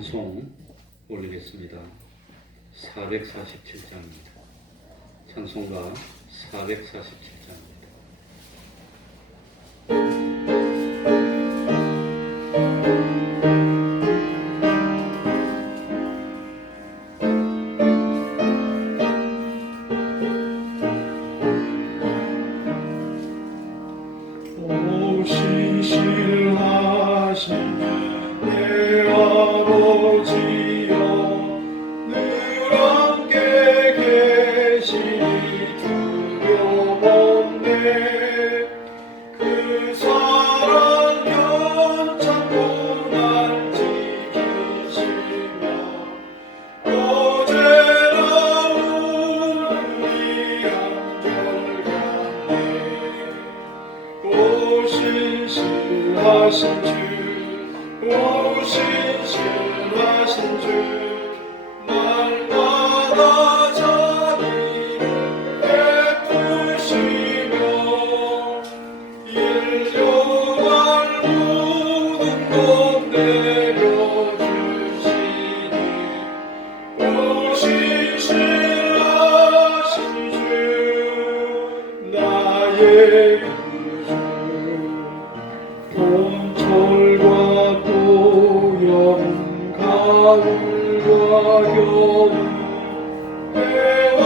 찬송 올리겠습니다. 447장입니다. 찬송가 447장입니다. 신실하신 주 날마다 자비를 베푸시며 일용할 모든 것 내려주시니 오신 신실하신 주 나의 구주 봄철과 가을과 겨울 해와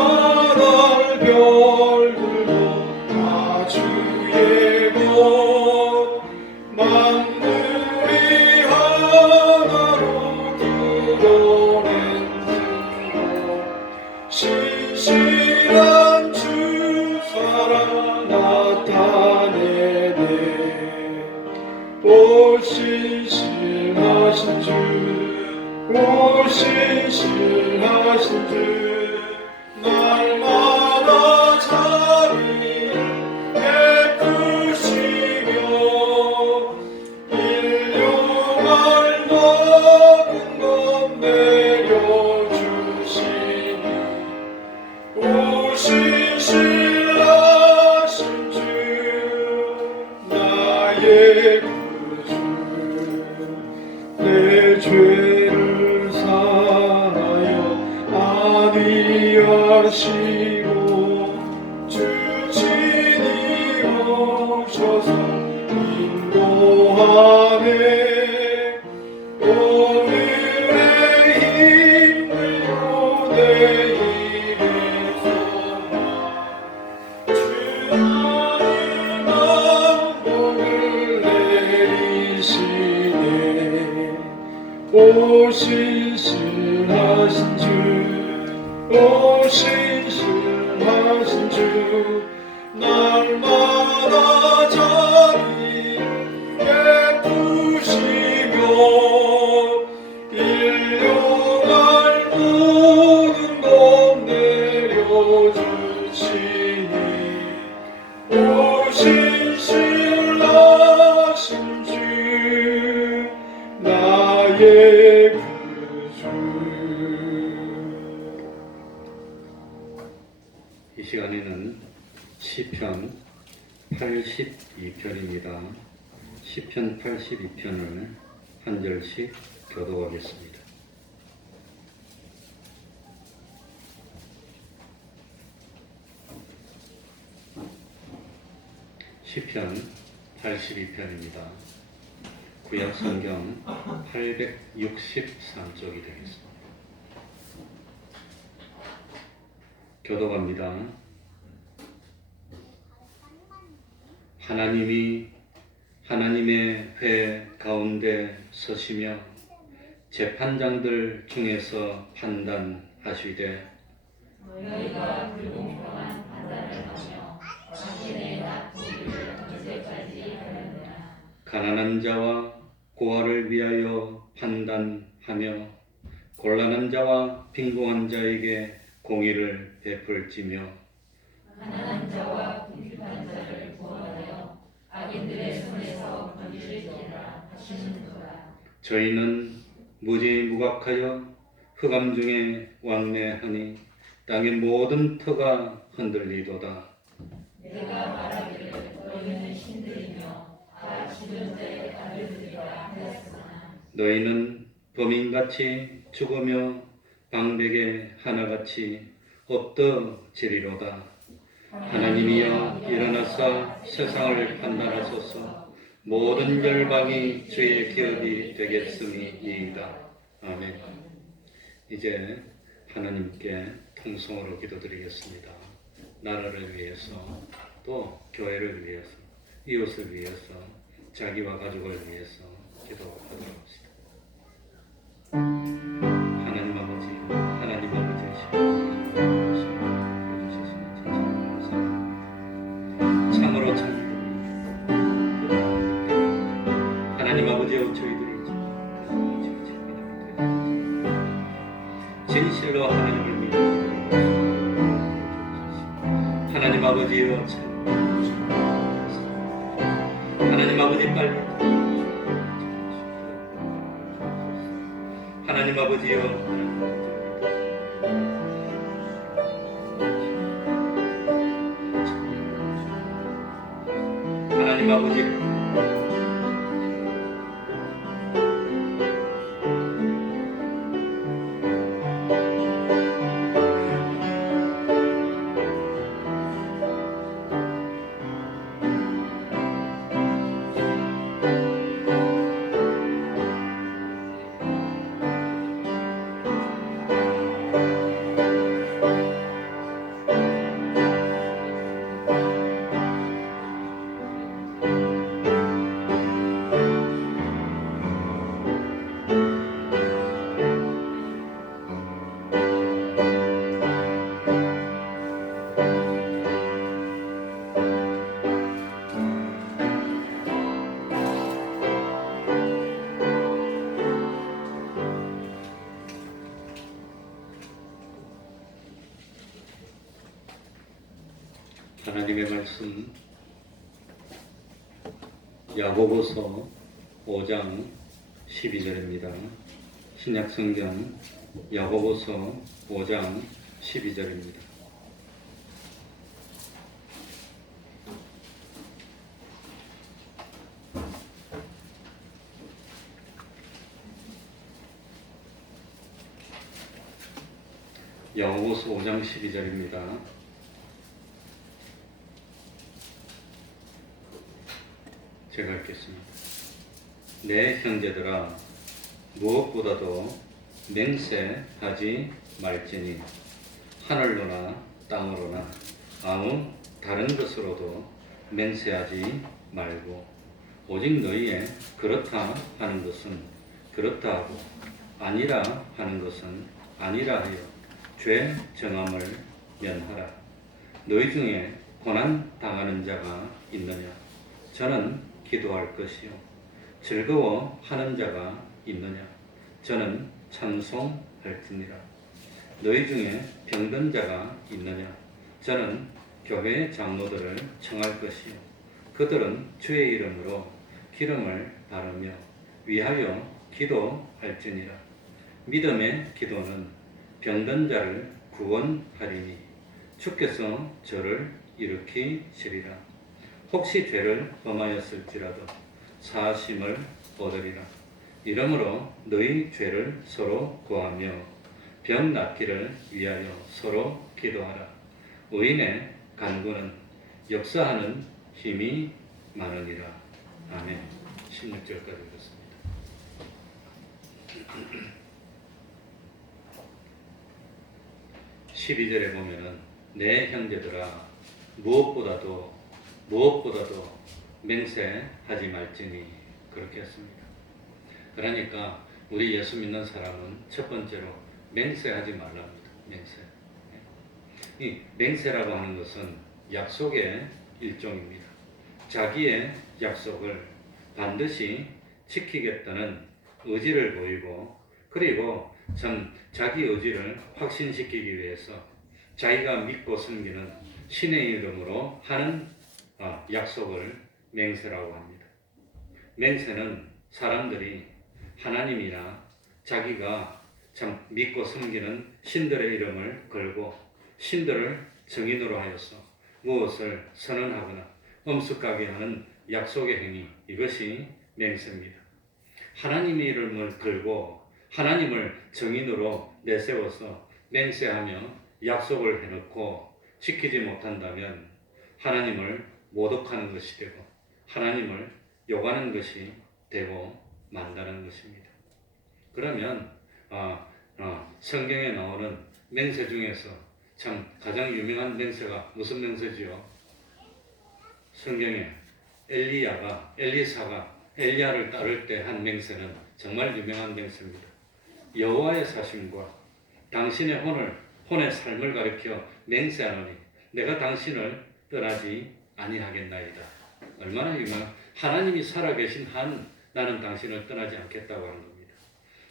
달 별들도 다 주의 것 만물이 하나로 드러낸 신실한 주 사랑 나타내네 오 신실하신 주 오 신실하신 주 날마다 자비를 베푸시며 일용할 모든 것 내려주시니 오 신실하신 주 나의 구주 내 죄를 아니하시고 주 친히 오셔서 인도하네 오늘의 힘을 내 입에 쏟아 주님 만복을 내리시네 오 신실하신 주 오 신실하신 주 날마다 자비를 베푸시며 일용할 모든 것 내려주시니 오 신실하신 주 나의 이 시간에는 시편 82편입니다. 시편 82편을 한 절씩 교독하겠습니다. 시편 82편입니다. 구약 성경 863쪽이 되겠습니다. 교독합니다. 하나님이 하나님의 회 가운데 서시며 재판장들 중에서 판단하시되 너희가 불공평한 판단을 하며 자신의 나쁘기를 언제까지 하느냐. 가난한 자와 고아를 위하여 판단하며 곤란한 자와 빈곤한 자에게 공의를 베풀지며 가난한 자와 궁핍한 자를 구원하여 악인들의 손에서 건질지라 하시는도다. 저희는 무죄히 무각하여 흑암 중에 왕래하니 땅의 모든 터가 흔들리도다. 내가 말하기를 너희는 신들이며 다 죽은 자의 아들들이라 하였으나 너희는 범인같이 죽으며 방백에 하나같이 엎드지리로다. 하나님이여 일어나사 세상을 판단하소서. 모든 열방이 주의 기업이 되겠음이니이다. 아멘. 이제 하나님께 통성으로 기도드리겠습니다. 나라를 위해서, 또 교회를 위해서, 이웃을 위해서, 자기와 가족을 위해서 기도하도록 합시다. 하나님 아버지, 하나님 아버지, 참으로 참 하나님 아버지여, 저희들이 진실로 하나님을 믿는 하나님 아버지여, 참 하나님 아버지 빨리 하나님 아버지여, 하나님 아버지 하나님의 말씀 야고보서 5장 12절입니다. 신약성경 야고보서 5장 12절입니다. 야고보서 5장 12절입니다. 제가 읽겠습니다. 내 형제들아, 무엇보다도 맹세하지 말지니 하늘로나 땅으로나 아무 다른 것으로도 맹세하지 말고 오직 너희의 그렇다 하는 것은 그렇다 하고 아니라 하는 것은 아니라 하여 죄 정함을 면하라. 너희 중에 고난 당하는 자가 있느냐? 저는 기도할 것이요. 즐거워하는 자가 있느냐? 저는 찬송할지니라. 너희 중에 병든 자가 있느냐? 저는 교회 장로들을 청할 것이요. 그들은 주의 이름으로 기름을 바르며 위하여 기도할지니라. 믿음의 기도는 병든 자를 구원하리니 주께서 저를 일으키시리라. 혹시 죄를 범하였을지라도 사하심을 얻으리라. 이러므로 너희 죄를 서로 구하며 병 낫기를 위하여 서로 기도하라. 의인의 간구는 역사하는 힘이 많으니라. 아멘. 16절까지 읽었습니다. 12절에 보면은 내 형제들아, 무엇보다도 맹세하지 말지니, 그렇게 했습니다. 그러니까 우리 예수 믿는 사람은 첫 번째로 맹세하지 말랍니다. 맹세. 이 맹세라고 하는 것은 약속의 일종입니다. 자기의 약속을 반드시 지키겠다는 의지를 보이고, 그리고 자기 의지를 확신시키기 위해서 자기가 믿고 섬기는 신의 이름으로 하는 약속을 맹세라고 합니다. 맹세는 사람들이 하나님이나 자기가 믿고 섬기는 신들의 이름을 걸고 신들을 증인으로 하여서 무엇을 선언하거나 엄숙하게 하는 약속의 행위, 이것이 맹세입니다. 하나님의 이름을 걸고 하나님을 정인으로 내세워서 맹세하며 약속을 해놓고 지키지 못한다면 하나님을 모독하는 것이 되고 하나님을 욕하는 것이 되고 만다는 것입니다. 그러면 성경에 나오는 맹세 중에서 참 가장 유명한 맹세가 무슨 맹세지요? 성경에 엘리사가 엘리야를 따를 때 한 맹세는 정말 유명한 맹세입니다. 여호와의 사심과 당신의 혼의 삶을 가리켜 맹세하노니 내가 당신을 떠나지 아니하겠나이다. 얼마나 유명한, 하나님이 살아계신 한 나는 당신을 떠나지 않겠다고 하는 겁니다.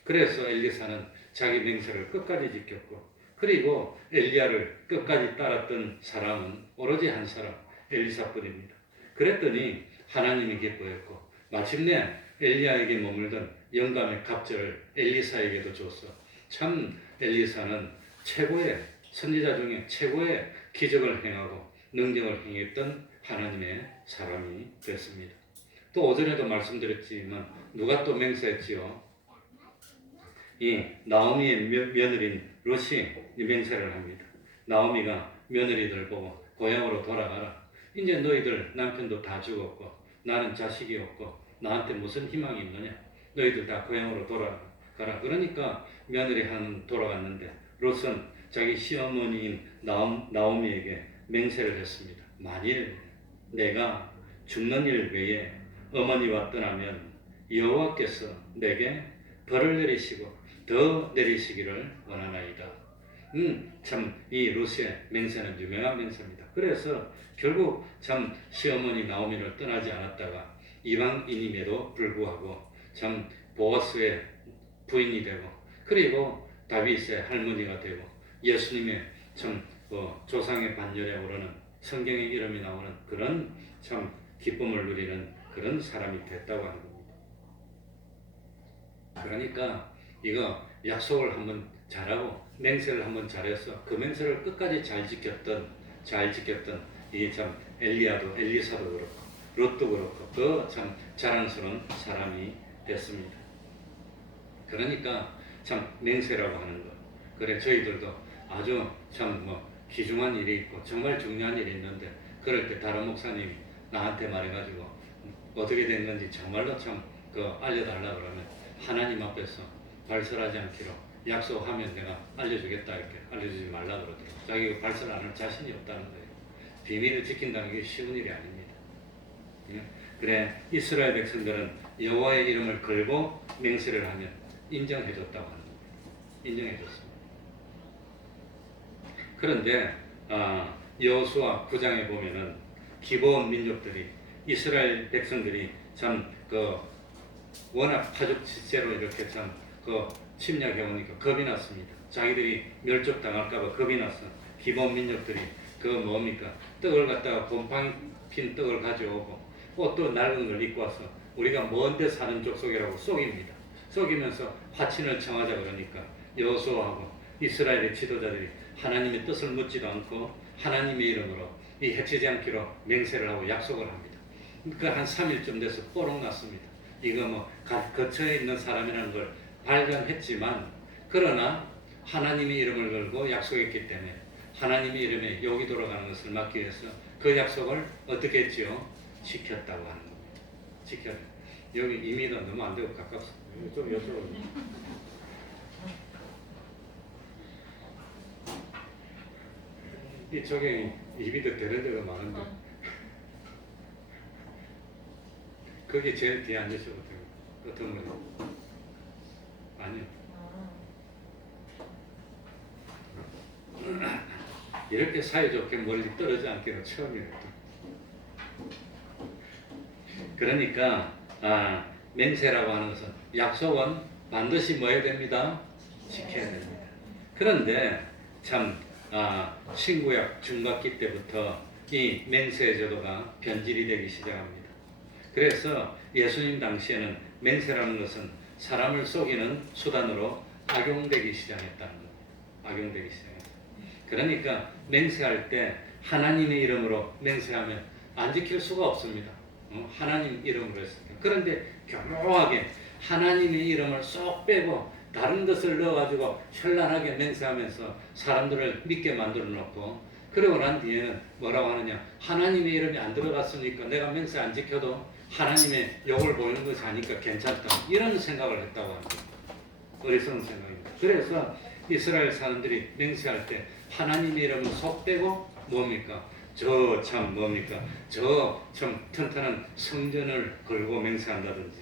그래서 엘리사는 자기 맹세를 끝까지 지켰고, 그리고 엘리야를 끝까지 따랐던 사람은 오로지 한 사람, 엘리사뿐입니다. 그랬더니 하나님이 기뻐했고 마침내 엘리야에게 머물던 영감의 갑절을 엘리사에게도 줬어. 참 엘리사는 최고의 선지자 중에 최고의 기적을 행하고 능력을 행했던 하나님의 사람이 됐습니다. 또 오전에도 말씀드렸지만 누가 또 맹세했지요? 이 나오미의 며느리인 룻이 이 맹세를 합니다. 나오미가 며느리들 보고 고향으로 돌아가라. 이제 너희들 남편도 다 죽었고 나는 자식이 없고 나한테 무슨 희망이 있느냐? 너희들 다 고향으로 돌아가라. 그러니까 며느리 한 돌아갔는데 룻은 자기 시어머니인 나오미에게 맹세를 했습니다. 만일 내가 죽는 일 외에 어머니와 떠나면 여호와께서 내게 벌을 내리시고 더 내리시기를 원하나이다. 참 이 룻의 맹세는 유명한 맹세입니다. 그래서 결국 참 시어머니 나오미를 떠나지 않았다가 이방인임에도 불구하고 참 보아스의 부인이 되고 그리고 다윗의 할머니가 되고 예수님의 참 조상의 반열에 오르는 성경의 이름이 나오는 그런 참 기쁨을 누리는 그런 사람이 됐다고 하는 겁니다. 그러니까 이거 약속을 한번 잘하고 맹세를 한번 잘해서 그 맹세를 끝까지 잘 지켰던 이 참 엘리사도 그렇고 롯도 그렇고 그 참 자랑스러운 사람이 됐습니다. 그러니까 참 맹세라고 하는 것. 그래 저희들도 아주 참 귀중한 일이 있고 정말 중요한 일이 있는데 그럴 때 다른 목사님이 나한테 말해가지고 어떻게 된 건지 정말로 참 알려달라 그러면 하나님 앞에서 발설하지 않기로 약속하면 내가 알려주겠다 이렇게 알려주지 말라 그러더라고요. 자기가 발설 안 할 자신이 없다는 거예요. 비밀을 지킨다는 게 쉬운 일이 아닙니다. 그래 이스라엘 백성들은 여호와의 이름을 걸고 맹세를 하면 인정해줬다고 하는 겁니다. 인정해줬습니다. 그런데 여호수아 9장에 보면은 기브온 민족들이 이스라엘 백성들이 참 워낙 파죽지세로 이렇게 참 침략해 오니까 겁이 났습니다. 자기들이 멸족당할까봐 겁이 났어. 기브온 민족들이 뭡니까? 떡을 갖다가 곰팡이 핀 떡을 가져오고 옷도 낡은 걸 입고 와서 우리가 먼데 사는 족속이라고 속입니다. 속이면서 화친을 청하자 그러니까 여호수아하고 이스라엘의 지도자들이 하나님의 뜻을 묻지도 않고 하나님의 이름으로 이 해치지 않기로 맹세를 하고 약속을 합니다. 그러니까 한 3일쯤 돼서 뽀록 났습니다. 이거 거처에 있는 사람이라는 걸 발견했지만 그러나 하나님의 이름을 걸고 약속했기 때문에 하나님의 이름에 욕이 돌아가는 것을 막기 위해서 그 약속을 어떻게 했지요? 지켰다고 하는 겁니다. 지켰다. 여기 이미도 너무 안 되고 가깝습니다. 좀 여쭤보세요. 이쪽에 이미도 되는 데가 많은데 거기 제일 뒤에 앉으셔도 돼요. 어떤 분이? 아니요. 이렇게 사이좋게 멀리 떨어지지 않기는 처음이에요. 그러니까 맹세라고 하는 것은 약속은 반드시 뭐 해야 됩니다? 지켜야 됩니다. 그런데 참 신구약 중각기 때부터 이 맹세의 제도가 변질이 되기 시작합니다. 그래서 예수님 당시에는 맹세라는 것은 사람을 속이는 수단으로 악용되기 시작했다는 겁니다. 악용되기 시작했다. 그러니까 맹세할 때 하나님의 이름으로 맹세하면 안 지킬 수가 없습니다. 하나님 이름으로 했을 때. 그런데 교묘하게 하나님의 이름을 쏙 빼고 다른 것을 넣어가지고 현란하게 맹세하면서 사람들을 믿게 만들어 놓고 그러고 난 뒤에는 뭐라고 하느냐 하나님의 이름이 안 들어갔으니까 내가 맹세 안 지켜도 하나님의 욕을 보이는 것이 아니까 괜찮다 이런 생각을 했다고 합니다. 어리석은 생각입니다. 그래서 이스라엘 사람들이 맹세할 때 하나님의 이름은 속되고 뭡니까? 저 참 뭡니까? 저 참 튼튼한 성전을 걸고 맹세한다든지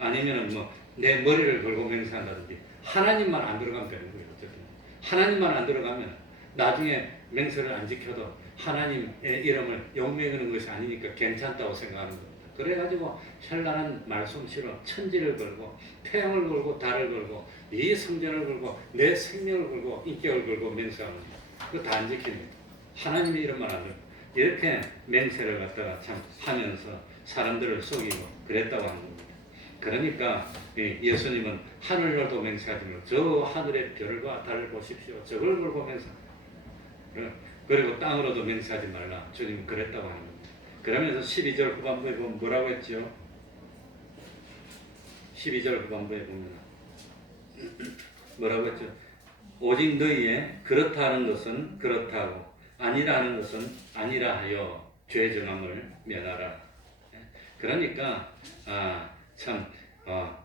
아니면은 뭐 내 머리를 걸고 맹세한다든지 하나님만 안 들어가면 되는 거예요. 어쨌든 하나님만 안 들어가면 나중에 맹세를 안 지켜도 하나님의 이름을 욕먹이는 것이 아니니까 괜찮다고 생각하는 겁니다. 그래가지고 현란한 말솜씨로 천지를 걸고 태양을 걸고 달을 걸고 이 성전을 걸고 내 생명을 걸고 인격을 걸고 맹세하는 거예요. 그거 다 안 지킵니다. 하나님의 이름만 안 들고 이렇게 맹세를 갖다가 참 하면서 사람들을 속이고 그랬다고 하는 겁니다. 그러니까 예수님은 하늘로도 맹세하지 말고 저 하늘의 별과 달을 보십시오. 저걸 걸고 맹세. 그리고 땅으로도 맹세하지 말라. 주님은 그랬다고 하는 겁니다. 그러면서 12절 후반부에 보면 뭐라고 했죠? 12절 후반부에 보면 뭐라고 했죠? 오직 너희의 그렇다 하는 것은 그렇다 하고 아니라 하는 것은 아니라 하여 죄 정함을 면하라. 그러니까 참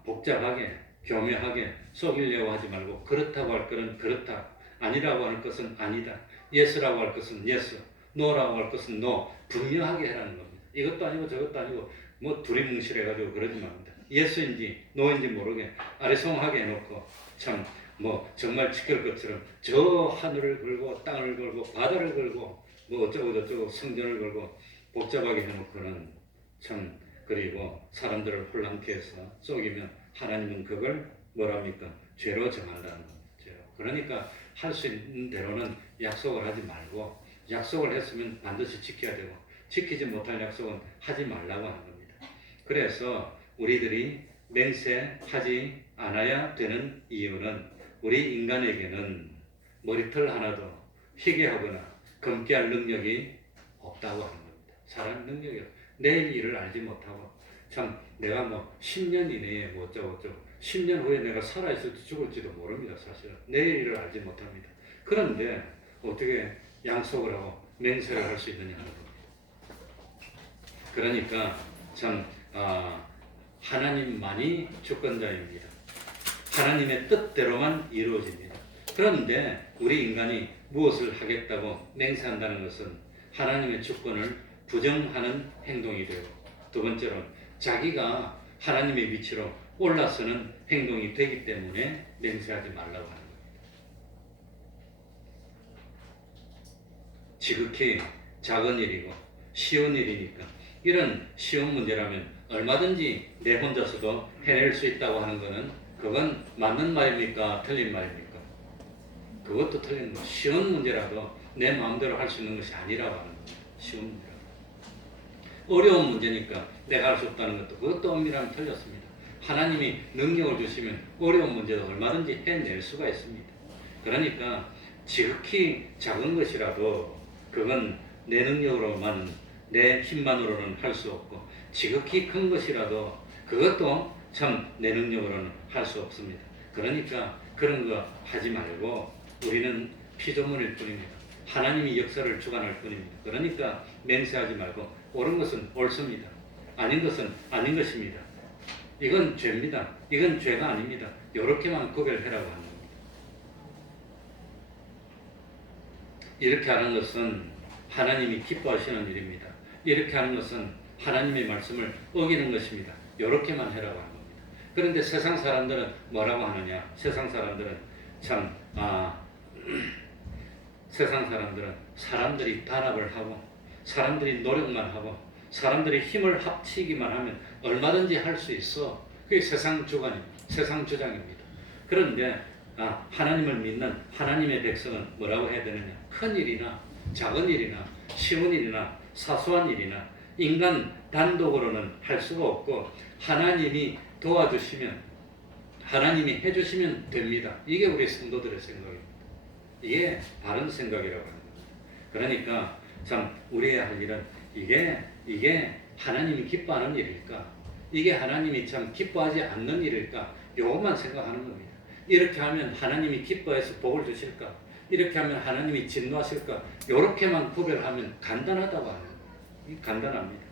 복잡하게 교묘하게 속이려고 하지 말고 그렇다고 할 것은 그렇다 아니라고 할 것은 아니다 예스라고 할 것은 예스 노라고 할 것은 노 분명하게 해라는 겁니다. 이것도 아니고 저것도 아니고 뭐 두리뭉실해가지고 그러지 말입니다. 예스인지 노인지 모르게 아리송하게 해놓고 참 뭐 정말 지킬 것처럼 저 하늘을 걸고 땅을 걸고 바다를 걸고 뭐 어쩌고 저쩌고 성전을 걸고 복잡하게 해놓고는 참 그리고 사람들을 혼란케 해서 속이면 하나님은 그걸 뭐랍니까? 죄로 정한다는 거죠. 그러니까 할 수 있는 대로는 약속을 하지 말고 약속을 했으면 반드시 지켜야 되고 지키지 못할 약속은 하지 말라고 하는 겁니다. 그래서 우리들이 맹세하지 않아야 되는 이유는 우리 인간에게는 머리털 하나도 희게 하거나 검게 할 능력이 없다고 하는 겁니다. 사람 능력이 내일 일을 알지 못하고 참 내가 뭐 10년 이내에 뭐 어쩌고 10년 후에 내가 살아있을지 죽을지도 모릅니다. 사실은 내일 일을 알지 못합니다. 그런데 어떻게 약속을 하고 맹세를 할 수 있느냐 하는 겁니다. 그러니까 참 하나님만이 주권자입니다. 하나님의 뜻대로만 이루어집니다. 그런데 우리 인간이 무엇을 하겠다고 맹세한다는 것은 하나님의 주권을 부정하는 행동이 되고 두 번째로 자기가 하나님의 위치로 올라서는 행동이 되기 때문에 맹세하지 말라고 하는 겁니다. 지극히 작은 일이고 쉬운 일이니까 이런 쉬운 문제라면 얼마든지 내 혼자서도 해낼 수 있다고 하는 것은 그건 맞는 말입니까? 틀린 말입니까? 그것도 틀린 거. 쉬운 문제라도 내 마음대로 할 수 있는 것이 아니라고 하는 겁니다. 쉬운 문제라도. 어려운 문제니까 내가 할 수 없다는 것도 그것도 엄밀하면 틀렸습니다. 하나님이 능력을 주시면 어려운 문제도 얼마든지 해낼 수가 있습니다. 그러니까 지극히 작은 것이라도 그건 내 능력으로만 내 힘만으로는 할 수 없고 지극히 큰 것이라도 그것도 참 내 능력으로는 할 수 없습니다. 그러니까 그런 거 하지 말고 우리는 피조물일 뿐입니다. 하나님이 역사를 주관할 뿐입니다. 그러니까 맹세하지 말고 옳은 것은 옳습니다. 아닌 것은 아닌 것입니다. 이건 죄입니다. 이건 죄가 아닙니다. 이렇게만 구별해라고 하는 겁니다. 이렇게 하는 것은 하나님이 기뻐하시는 일입니다. 이렇게 하는 것은 하나님의 말씀을 어기는 것입니다. 이렇게만 해라고 하는 겁니다. 그런데 세상 사람들은 뭐라고 하느냐? 세상 사람들은 참 세상 사람들은 사람들이 단합을 하고 사람들이 노력만 하고 사람들이 힘을 합치기만 하면 얼마든지 할 수 있어. 그게 세상 주관입니다. 세상 주장입니다. 그런데 하나님을 믿는 하나님의 백성은 뭐라고 해야 되느냐? 큰 일이나 작은 일이나 쉬운 일이나 사소한 일이나 인간 단독으로는 할 수가 없고 하나님이 도와주시면 하나님이 해주시면 됩니다. 이게 우리 성도들의 생각입니다. 이게 바른 생각이라고 하는 겁니다. 그러니까 참 우리의 할 일은 이게 하나님이 기뻐하는 일일까? 이게 하나님이 참 기뻐하지 않는 일일까? 요것만 생각하는 겁니다. 이렇게 하면 하나님이 기뻐해서 복을 주실까? 이렇게 하면 하나님이 진노하실까? 이렇게만 구별하면 간단하다고 하는 거예요. 간단합니다.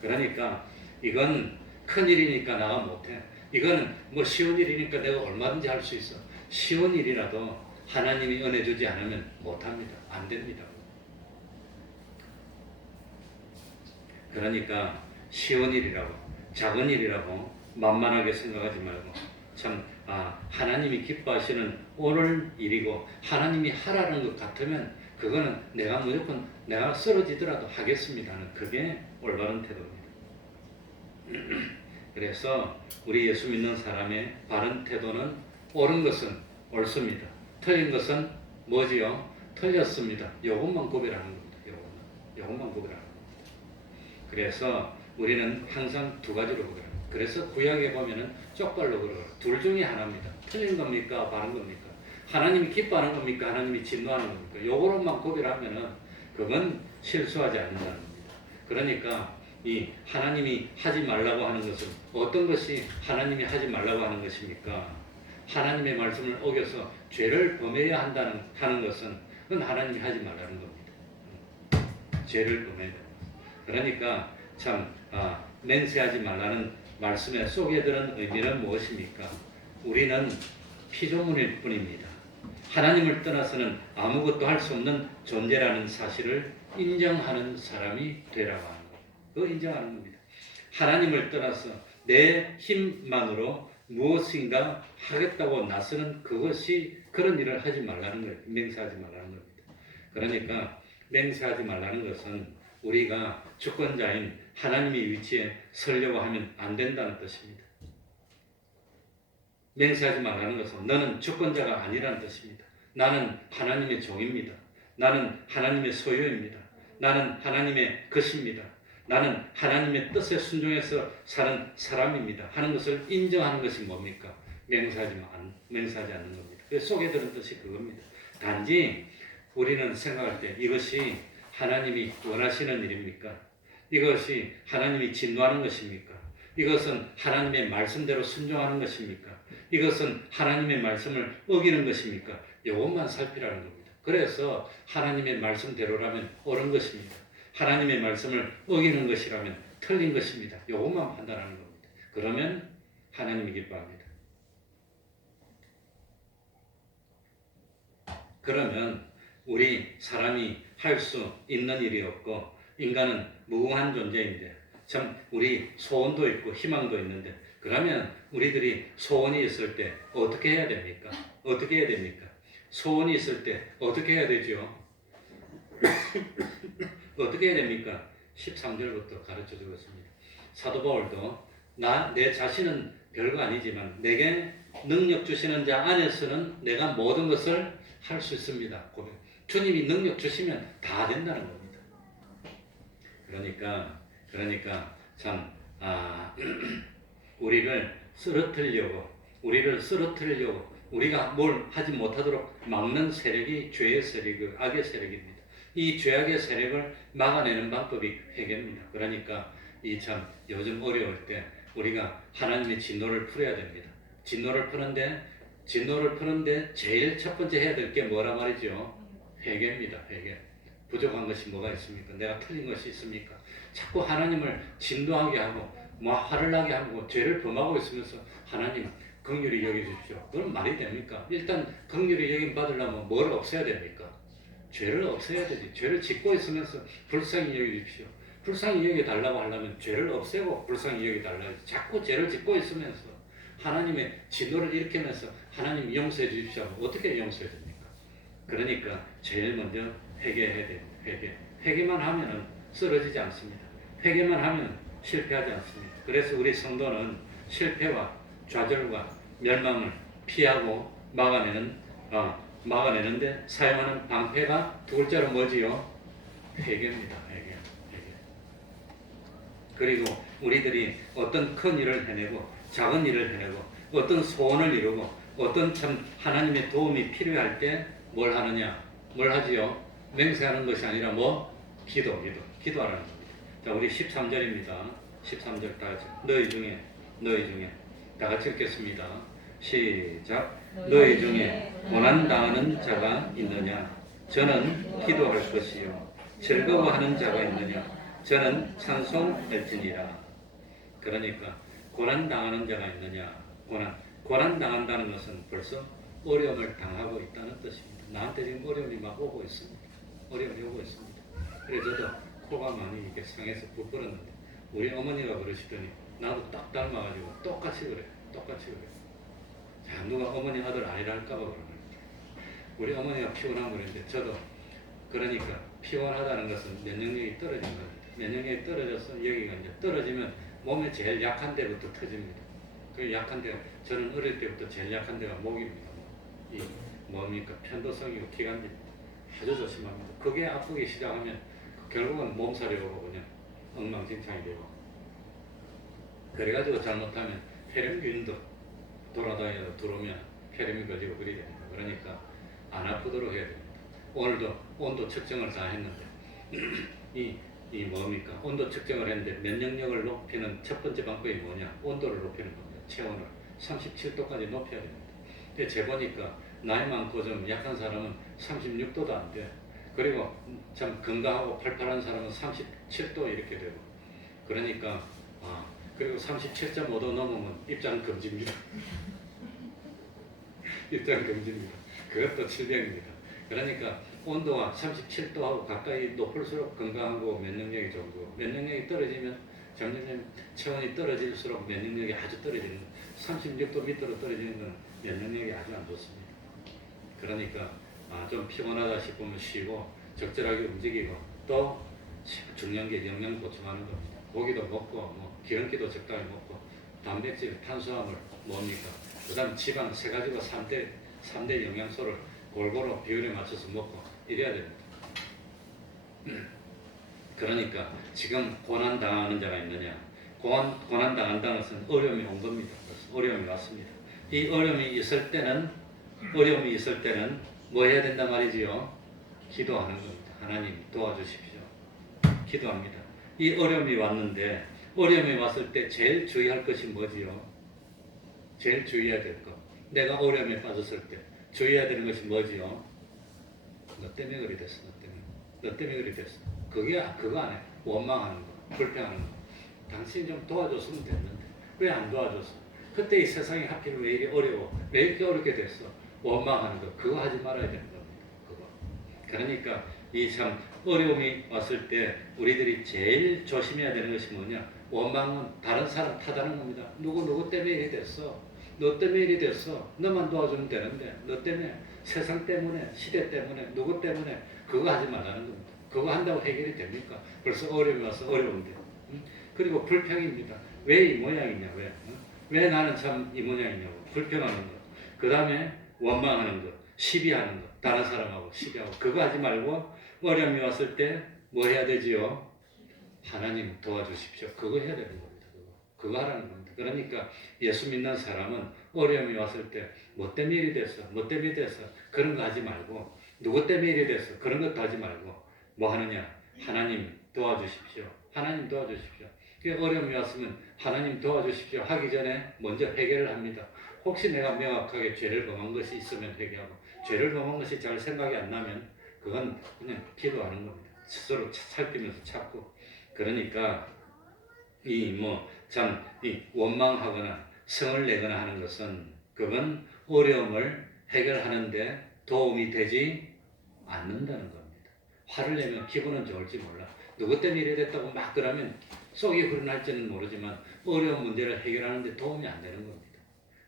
그러니까 이건 큰 일이니까 나가 못해. 이거는 뭐 쉬운 일이니까 내가 얼마든지 할 수 있어. 쉬운 일이라도 하나님이 은혜 주지 않으면 못합니다. 안 됩니다. 그러니까 쉬운 일이라고, 작은 일이라고 만만하게 생각하지 말고 참 하나님이 기뻐하시는 오늘 일이고 하나님이 하라는 것 같으면 그거는 내가 무조건 내가 쓰러지더라도 하겠습니다는 그게 올바른 태도입니다. 그래서 우리 예수 믿는 사람의 바른 태도는 옳은 것은 옳습니다. 틀린 것은 뭐지요? 틀렸습니다. 요것만 구별하는 겁니다. 요것만 구별하는 겁니다. 그래서 우리는 항상 두 가지로 구별합니다. 그래서 구약에 보면은 쪽발로 그러고 둘 중에 하나입니다. 틀린 겁니까? 바른 겁니까? 하나님이 기뻐하는 겁니까? 하나님이 진노하는 겁니까? 요거로만 구별하면은 그건 실수하지 않는다는 겁니다. 그러니까 이 하나님이 하지 말라고 하는 것은 어떤 것이 하나님이 하지 말라고 하는 것입니까? 하나님의 말씀을 어겨서 죄를 범해야 하는 것은 그건 하나님이 하지 말라는 겁니다. 죄를 범해야 됩니다. 그러니까 참 맹세하지 말라는 말씀의 속에 들은 의미는 무엇입니까? 우리는 피조물일 뿐입니다. 하나님을 떠나서는 아무것도 할 수 없는 존재라는 사실을 인정하는 사람이 되라고 하는 거예요. 그거 인정하는 겁니다. 하나님을 떠나서 내 힘만으로 무엇인가 하겠다고 나서는 그것이 그런 일을 하지 말라는 거예요. 맹세하지 말라는 겁니다. 그러니까 맹세하지 말라는 것은 우리가 주권자인 하나님의 위치에 서려고 하면 안 된다는 뜻입니다. 맹세하지 말라는 것은 너는 주권자가 아니라는 뜻입니다. 나는 하나님의 종입니다. 나는 하나님의 소유입니다. 나는 하나님의 것입니다. 나는 하나님의 뜻에 순종해서 사는 사람입니다. 하는 것을 인정하는 것이 뭡니까? 맹세하지 않는 겁니다. 그 속에 들은 뜻이 그겁니다. 단지 우리는 생각할 때 이것이 하나님이 원하시는 일입니까? 이것이 하나님이 진노하는 것입니까? 이것은 하나님의 말씀대로 순종하는 것입니까? 이것은 하나님의 말씀을 어기는 것입니까? 이것만 살피라는 겁니다. 그래서 하나님의 말씀대로라면 옳은 것입니다. 하나님의 말씀을 어기는 것이라면 틀린 것입니다. 이것만 판단하는 겁니다. 그러면 하나님이 기뻐합니다. 그러면 우리 사람이 할 수 있는 일이 없고 인간은 무궁한 존재인데 참 우리 소원도 있고 희망도 있는데 그러면 우리들이 소원이 있을 때 어떻게 해야 됩니까? 어떻게 해야 됩니까? 소원이 있을 때 어떻게 해야 되죠? 어떻게 해야 됩니까? 13절부터 가르쳐 주고 있습니다. 사도 바울도 내 자신은 별거 아니지만 내게 능력 주시는 자 안에서는 내가 모든 것을 할 수 있습니다. 고백. 주님이 능력 주시면 다 된다는 겁니다. 그러니까 참 우리를 쓰러뜨리려고 우리가 뭘 하지 못하도록 막는 세력이 죄의 세력, 악의 세력입니다. 이 죄악의 세력을 막아내는 방법이 회개입니다. 그러니까 이 참 요즘 어려울 때 우리가 하나님의 진노를 풀어야 됩니다. 진노를 푸는데 제일 첫 번째 해야 될 게 뭐라 말이죠? 회개입니다. 회개. 부족한 것이 뭐가 있습니까? 내가 틀린 것이 있습니까? 자꾸 하나님을 진노하게 하고 화를 나게 하고 죄를 범하고 있으면서 하나님 긍휼히 여겨주십시오. 그럼 말이 됩니까? 일단 긍휼히 여김 받으려면 뭘 없애야 됩니까? 죄를 없애야 되지. 죄를 짓고 있으면서 불쌍히 여겨주십시오. 불쌍히 여겨달라고 하려면 죄를 없애고 불쌍히 여겨달라고 해야지. 자꾸 죄를 짓고 있으면서 하나님의 진노를 일으키면서 하나님 용서해 주십시오. 어떻게 용서해 줍니까? 그러니까 제일 먼저 회개해야 됩니다. 회개만 하면은 쓰러지지 않습니다. 회개만 하면 실패하지 않습니다. 그래서 우리 성도는 실패와 좌절과 멸망을 피하고 막아내는데 사용하는 방패가 두 글자로 뭐지요? 회개입니다. 회개. 그리고 우리들이 어떤 큰 일을 해내고 작은 일을 해내고 어떤 소원을 이루고 어떤 참 하나님의 도움이 필요할 때 뭘 하느냐? 뭘 하지요? 맹세하는 것이 아니라 기도하라는 겁니다. 자, 우리 13절입니다. 13절 다 같이 너희 중에 다 같이 읽겠습니다. 시작. 너희 중에 고난당하는 자가 있느냐? 저는 기도할 것이요. 즐거워하는 자가 있느냐? 저는 찬송할지니라. 그러니까 고난당하는 자가 있느냐? 고난당한다는 것은 벌써 어려움을 당하고 있다는 뜻입니다. 나한테 지금 어려움이 막 오고 있습니다. 어려움이 오고 있습니다. 그래서 저도 코가 많이 이렇게 상해서 부풀었는데 우리 어머니가 그러시더니 나도 딱 닮아가지고 똑같이 그래. 똑같이 그래. 자, 누가 어머니 아들 아니랄까봐 그러는 거예요. 우리 어머니가 피곤한 분인데 저도 그러니까 피곤하다는 것은 면역력이 떨어진 겁니다. 면역력이 떨어져서 여기가 이제 떨어지면 몸에 제일 약한 데부터 터집니다. 그 약한 데가 저는 어릴 때부터 제일 약한 데가 목입니다. 이 뭡니까 편도성이고 기관지 아주 조심합니다. 그게 아프기 시작하면 결국은 몸살이 오고 그냥 엉망진창이 되고 그래가지고 잘못하면 폐렴균도 돌아다니다 들어오면 폐렴이 걸리고 그리 됩니다. 그러니까 안 아프도록 해야 됩니다. 오늘도 온도 측정을 다 했는데 이 뭡니까 온도 측정을 했는데 면역력을 높이는 첫 번째 방법이 뭐냐? 온도를 높이는 겁니다. 체온을 37도까지 높여야 됩니다. 근데 재보니까 나이 많고 좀 약한 사람은 36도도 안 돼. 그리고 참 건강하고 팔팔한 사람은 37도 이렇게 되고 그러니까 그리고 37.5도 넘으면 입장 금지입니다. 입장 금지입니다. 그것도 질병입니다. 그러니까 온도가 37도하고 가까이 높을수록 건강하고 면역력이 좋은 거고 면역력이 떨어지면 점점 체온이 떨어질수록 면역력이 아주 떨어지는 거예요. 36도 밑으로 떨어지는 건 면역력이 아주 안 좋습니다. 그러니까 좀 피곤하다 싶으면 쉬고 적절하게 움직이고 또 중요한 게 영양 보충하는 겁니다. 고기도 먹고 뭐 기름기도 적당히 먹고 단백질, 탄수화물 뭡니까? 그다음 지방 세 가지가 3대 영양소를 골고루 비율에 맞춰서 먹고 이래야 됩니다. 그러니까 지금 고난당하는 자가 있느냐? 고난당한다는 것은 어려움이 온 겁니다. 어려움이 왔습니다. 이 어려움이 있을 때는 뭐 해야 된단 말이지요? 기도하는 겁니다. 하나님 도와주십시오. 기도합니다. 이 어려움이 왔는데 어려움이 왔을 때 제일 주의할 것이 뭐지요? 제일 주의해야 될 것. 내가 어려움에 빠졌을 때 주의해야 되는 것이 뭐지요? 너 때문에 그리 됐어. 너 때문에 그리 됐어. 그거 안 해. 원망하는 거, 불평하는 거. 당신이 좀 도와줬으면 됐는데 왜 안 도와줬어? 그때 이 세상이 하필 왜 이리 어려워? 왜 이렇게 어렵게 됐어? 원망하는 거. 그거 하지 말아야 되는 겁니다. 그거. 그러니까 이 참 어려움이 왔을 때 우리들이 제일 조심해야 되는 것이 뭐냐? 원망은 다른 사람 탓하는 겁니다. 누구 때문에 이리 됐어? 너 때문에 이리 됐어. 너만 도와주면 되는데 너 때문에 세상 때문에 시대 때문에 누구 때문에 그거 하지 말라는 겁니다. 그거 한다고 해결이 됩니까? 벌써 어려움이 와서 어려운데. 그리고 불평입니다. 왜 이 모양이냐? 왜 나는 참 이 모양이냐고 불평하는 것. 그 다음에 원망하는 것, 시비하는 것, 다른 사람하고 시비하고 그거 하지 말고 어려움이 왔을 때 뭐 해야 되지요? 하나님 도와주십시오. 그거 해야 되는 겁니다. 그거 하라는 겁니다. 그러니까 예수 믿는 사람은 어려움이 왔을 때 뭐 때문에 일이 됐어? 뭐 때문에 됐어? 그런 거 하지 말고 누구 때문에 일이 됐어? 그런 것도 하지 말고 뭐 하느냐? 하나님 도와주십시오. 하나님 도와주십시오. 어려움이 왔으면 하나님 도와주십시오 하기 전에 먼저 해결을 합니다. 혹시 내가 명확하게 죄를 범한 것이 있으면 회개하고 죄를 범한 것이 잘 생각이 안 나면 그건 그냥 기도하는 겁니다. 스스로 살피면서 찾고 그러니까 이 원망하거나 성을 내거나 하는 것은 그건 어려움을 해결하는데 도움이 되지 않는다는 겁니다. 화를 내면 기분은 좋을지 몰라. 누구 때문에 이래 됐다고 막 그러면 속이 후련할지는 모르지만 어려운 문제를 해결하는 데 도움이 안 되는 겁니다.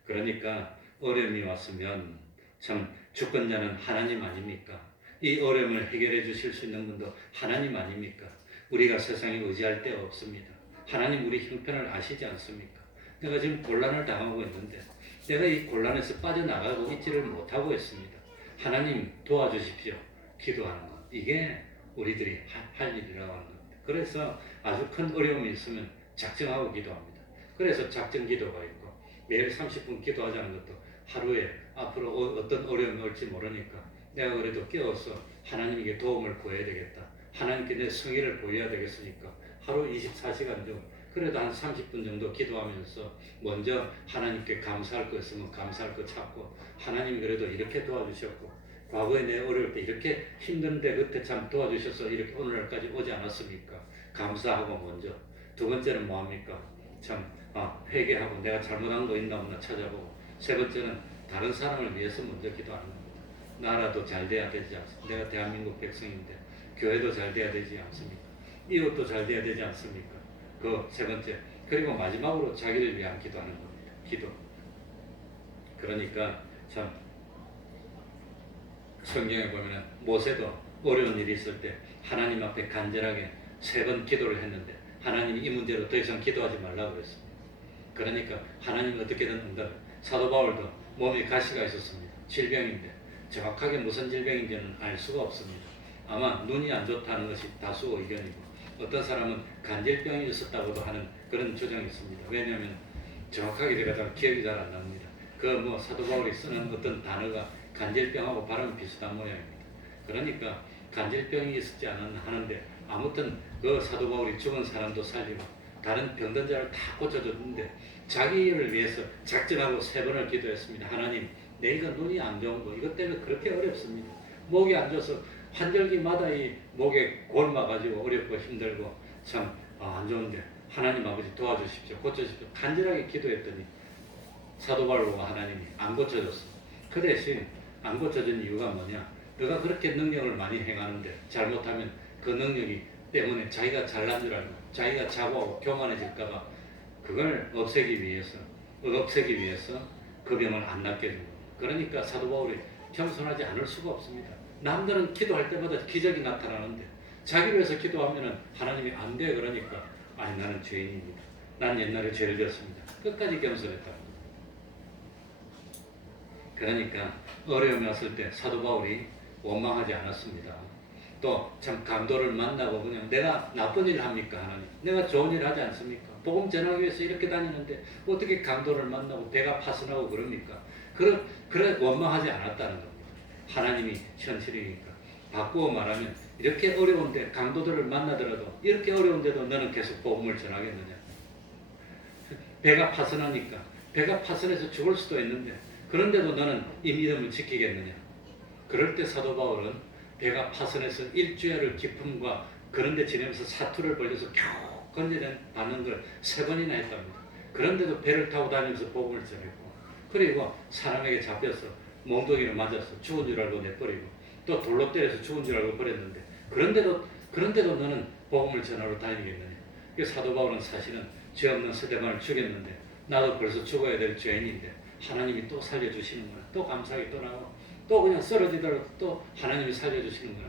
그러니까 어려움이 왔으면 참 주권자는 하나님 아닙니까? 이 어려움을 해결해 주실 수 있는 분도 하나님 아닙니까? 우리가 세상에 의지할 데 없습니다. 하나님 우리 형편을 아시지 않습니까? 내가 지금 곤란을 당하고 있는데 내가 이 곤란에서 빠져나가고 있지를 못하고 있습니다. 하나님 도와주십시오. 기도하는 것. 이게 우리들이 할 일이라고 하는 겁니다. 그래서 아주 큰 어려움이 있으면 작정하고 기도합니다. 그래서 작정 기도가 있고 매일 30분 기도하자는 것도 하루에 앞으로 어떤 어려움이 올지 모르니까 내가 그래도 깨어서 하나님에게 도움을 구해야 되겠다. 하나님께 내 성의를 보여야 되겠으니까 하루 24시간 좀 그래도 한 30분 정도 기도하면서 먼저 하나님께 감사할 거 있으면 감사할 거 찾고, 하나님 그래도 이렇게 도와주셨고 과거에 내 어려울 때 이렇게 힘든데 그때 참 도와주셔서 이렇게 오늘날까지 오지 않았습니까? 감사하고 먼저. 두 번째는 뭐합니까? 참 회개하고 내가 잘못한 거 있나 없나 찾아보고, 세 번째는 다른 사람을 위해서 먼저 기도하는 겁니다. 나라도 잘 돼야 되지 않습니까? 내가 대한민국 백성인데 교회도 잘 돼야 되지 않습니까? 이웃도 잘 돼야 되지 않습니까? 그 세 번째. 그리고 마지막으로 자기를 위한 기도하는 겁니다. 기도. 그러니까 참 성경에 보면 모세도 어려운 일이 있을 때 하나님 앞에 간절하게 3번 기도를 했는데 하나님이 이 문제로 더 이상 기도하지 말라고 그랬습니다. 그러니까 하나님 어떻게든 응답. 사도 바울도 몸에 가시가 있었습니다. 질병인데 정확하게 무슨 질병인지는 알 수가 없습니다. 아마 눈이 안 좋다는 것이 다수 의견이고, 어떤 사람은 간질병이 있었다고도 하는 그런 주장이 있습니다. 왜냐하면 정확하게 제가 기억이 잘 안 납니다. 그 사도 바울이 쓰는 어떤 단어가 간질병하고 발음이 비슷한 모양입니다. 그러니까 간질병이 있었지 않았나 하는데, 아무튼 그 사도 바울이 죽은 사람도 살리고 다른 병든 자를 다 고쳐줬는데 자기를 위해서 작정하고 3번을 기도했습니다. 하나님, 내가 눈이 안 좋은 거 이것 때문에 그렇게 어렵습니다. 목이 안 좋아서 환절기마다 이 목에 골마가지고 어렵고 힘들고 참 안 좋은데 하나님 아버지 도와주십시오. 고쳐주십시오. 간절하게 기도했더니 사도 바울과 하나님이 안 고쳐줬어. 그 대신 안 고쳐준 이유가 뭐냐? 너가 그렇게 능력을 많이 행하는데 잘못하면 그 능력이 때문에 자기가 잘난 줄 알고 자기가 자고하고 교만해질까봐 그걸 없애기 위해서 그 병을 안 낫게 준 거예요. 그러니까 사도 바울이 겸손하지 않을 수가 없습니다. 남들은 기도할 때마다 기적이 나타나는데 자기를 위해서 기도하면은 하나님이 안 돼. 그러니까 아니, 나는 죄인입니다. 난 옛날에 죄를 지었습니다. 끝까지 겸손했다. 그러니까 어려움이 왔을 때 사도 바울이 원망하지 않았습니다. 또 참 강도를 만나고 그냥 내가 나쁜 일 합니까? 하나님, 내가 좋은 일 하지 않습니까? 복음 전하기 위해서 이렇게 다니는데 어떻게 강도를 만나고 배가 파손하고 그럽니까? 그래 원망하지 않았다는 겁니다. 하나님이 현실이니까. 바꾸어 말하면 이렇게 어려운데 강도들을 만나더라도 이렇게 어려운데도 너는 계속 복음을 전하겠느냐? 배가 파손하니까 배가 파손해서 죽을 수도 있는데 그런데도 너는 이 믿음을 지키겠느냐? 그럴 때 사도 바울은 배가 파손해서 일주일을 기쁨과 그런데 지내면서 사투를 벌려서 겨우 건져내는 걸 3번이나 했답니다. 그런데도 배를 타고 다니면서 복음을 전했고, 그리고 사람에게 잡혀서 몽둥이로 맞아서 죽은 줄 알고 내버리고 또 돌로 때려서 죽은 줄 알고 버렸는데 그런데도 너는 복음을 전하러 다니겠느냐? 사도 바울은 사실은 죄 없는 스데반을 죽였는데 나도 벌써 죽어야 될 죄인인데 하나님이 또 살려주시는구나. 또 감사하게 또 나고 또 그냥 쓰러지더라도 또 하나님이 살려주시는구나.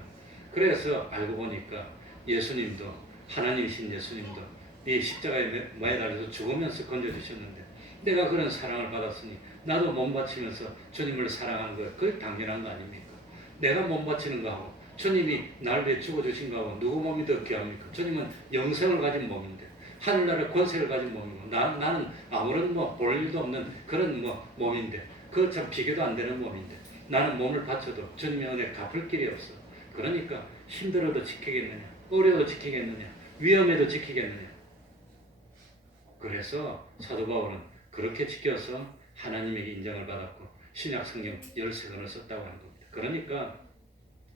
그래서 알고 보니까 예수님도, 하나님이신 예수님도 이 십자가에 매달려서 죽으면서 건져주셨는데 내가 그런 사랑을 받았으니 나도 몸 바치면서 주님을 사랑하는 거, 그게 당연한 거 아닙니까? 내가 몸 바치는 거하고 주님이 나를 위해 죽어주신 거하고 누구 몸이 더 귀합니까? 주님은 영생을 가진 몸인데 하늘나라의 권세를 가진 몸이고 나는 아무런 볼 일도 없는 그런 몸인데 그거 참 비교도 안 되는 몸인데 나는 몸을 바쳐도 주님의 은혜 갚을 길이 없어. 그러니까 힘들어도 지키겠느냐? 어려워도 지키겠느냐? 위험해도 지키겠느냐? 그래서 사도 바울은 그렇게 지켜서 하나님에게 인정을 받았고 신약 성경 13권을 썼다고 하는 겁니다.